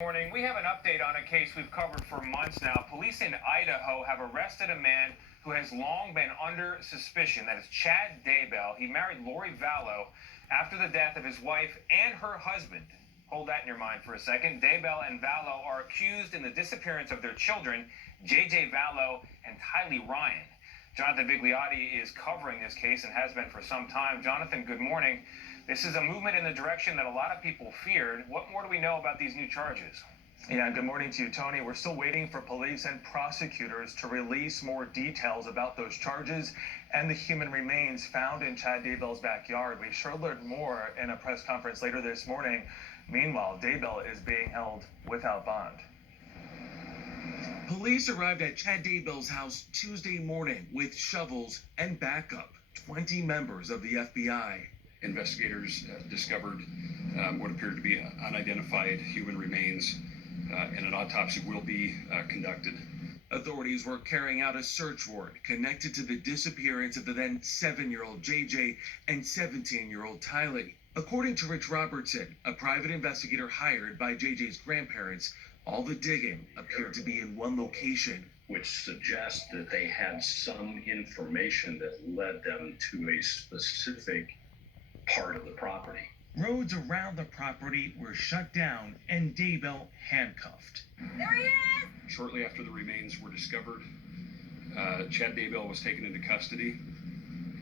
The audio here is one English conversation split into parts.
Morning. We have an update on a case we've covered for months now. Police in Idaho have arrested a man who has long been under suspicion. That is Chad Daybell. He married Lori Vallow after the death of his wife and her husband. Hold that in your mind for a second. Daybell and Vallow are accused in the disappearance of their children, J.J. Vallow and Tylee Ryan. Jonathan Vigliotti is covering this case and has been for some time. Jonathan, good morning. This is a movement in the direction that a lot of people feared. What more do we know about these new charges? Yeah, good morning to you, Tony. We're still waiting for police and prosecutors to release more details about those charges and the human remains found in Chad Daybell's backyard. We sure learned more in a press conference later this morning. Meanwhile, Daybell is being held without bond. Police arrived at Chad Daybell's house Tuesday morning with shovels and backup. 20 members of the FBI. Investigators discovered what appeared to be unidentified human remains, and an autopsy will be conducted. Authorities were carrying out a search warrant connected to the disappearance of the then 7-year-old JJ and 17-year-old Tylee. According to Rich Robertson, a private investigator hired by JJ's grandparents, all the digging appeared to be in one location, which suggests that they had some information that led them to a specific part of the property. Roads around the property were shut down and Daybell handcuffed. There he is! Shortly after the remains were discovered, Chad Daybell was taken into custody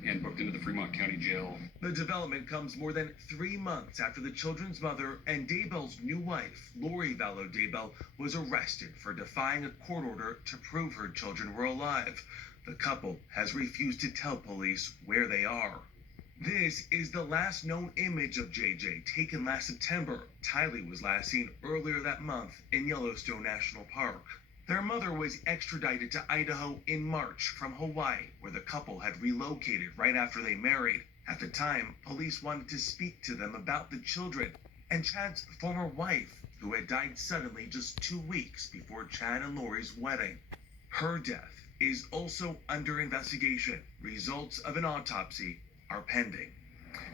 and booked into the Fremont County Jail. The development comes more than 3 months after the children's mother and Daybell's new wife, Lori Vallow Daybell, was arrested for defying a court order to prove her children were alive. The couple has refused to tell police where they are. This is the last known image of JJ, taken last September. Tylee was last seen earlier that month in Yellowstone National Park. Their mother was extradited to Idaho in March from Hawaii, where the couple had relocated right after they married. At the time, police wanted to speak to them about the children and Chad's former wife, who had died suddenly just 2 weeks before Chad and Lori's wedding. Her death is also under investigation. Results of an autopsy are pending.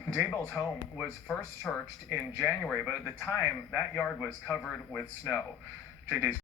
Daybell's home was first searched in January, but at the time, that yard was covered with snow. JJ's